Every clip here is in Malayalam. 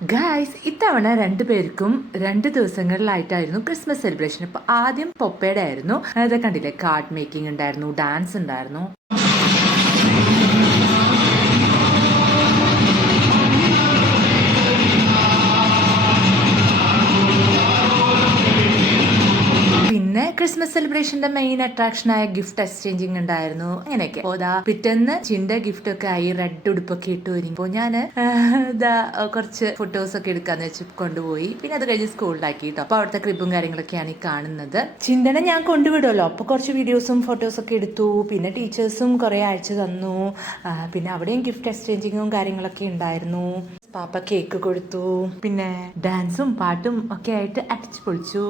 ഗായ്സ്, ഇത്തവണ രണ്ടുപേർക്കും 2 ദിവസങ്ങളിലായിട്ടായിരുന്നു ക്രിസ്മസ് സെലിബ്രേഷൻ. അപ്പോൾ ആദ്യം പൊപ്പയുടെ ആയിരുന്നു. അത് കണ്ടില്ലേ, കാർഡ് മേക്കിംഗ് ഉണ്ടായിരുന്നു, ഡാൻസ് ഉണ്ടായിരുന്നു. പിന്നെ ക്രിസ്മസ് സെലിബ്രേഷന്റെ മെയിൻ അട്രാക്ഷൻ ആയ ഗിഫ്റ്റ് എക്സ്ചേഞ്ചിങ് ഉണ്ടായിരുന്നു. അങ്ങനെയൊക്കെ പിറ്റേന്ന് ചിന്റെ ഗിഫ്റ്റ് ഒക്കെ ആയി റെഡ് ഉടുപ്പൊക്കെ ഇട്ട് വരുമ്പോ ഞാന് കുറച്ച് ഫോട്ടോസ് ഒക്കെ എടുക്കാന്ന് വെച്ച് കൊണ്ടുപോയി. പിന്നെ അത് കഴിഞ്ഞ് സ്കൂളിലാക്കി കേട്ടോ. അപ്പൊ അവിടുത്തെ ക്രിബും കാര്യങ്ങളൊക്കെയാണ് ഈ കാണുന്നത്. ചിന്തനെ ഞാൻ കൊണ്ടുവിടുമല്ലോ, അപ്പൊ കുറച്ച് വീഡിയോസും ഫോട്ടോസും ഒക്കെ എടുത്തു. പിന്നെ ടീച്ചേഴ്സും കുറെ അയച്ചു തന്നു. പിന്നെ അവിടെയും ഗിഫ്റ്റ് എക്സ്ചേഞ്ചിങ്ങും കാര്യങ്ങളൊക്കെ ഉണ്ടായിരുന്നു. പാപ്പ കേക്ക് കൊടുത്തു. പിന്നെ ഡാൻസും പാട്ടും ഒക്കെ ആയിട്ട് അടിച്ചു പൊളിച്ചു.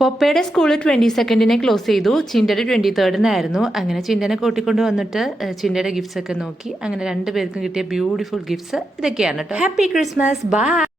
പൊപ്പയുടെ സ്കൂള് 22nd ക്ലോസ് ചെയ്തു. ചിന്തയുടെ 23rd അങ്ങനെ ചിന്തനെ കൂട്ടിക്കൊണ്ട് വന്നിട്ട് ചിന്തയുടെ ഗിഫ്റ്റ്സ് ഒക്കെ നോക്കി. അങ്ങനെ 2 പേർക്കും കിട്ടിയ ബ്യൂട്ടിഫുൾ ഗിഫ്റ്റ്സ് ഇതൊക്കെയാണ് കേട്ടോ. Happy Christmas, by.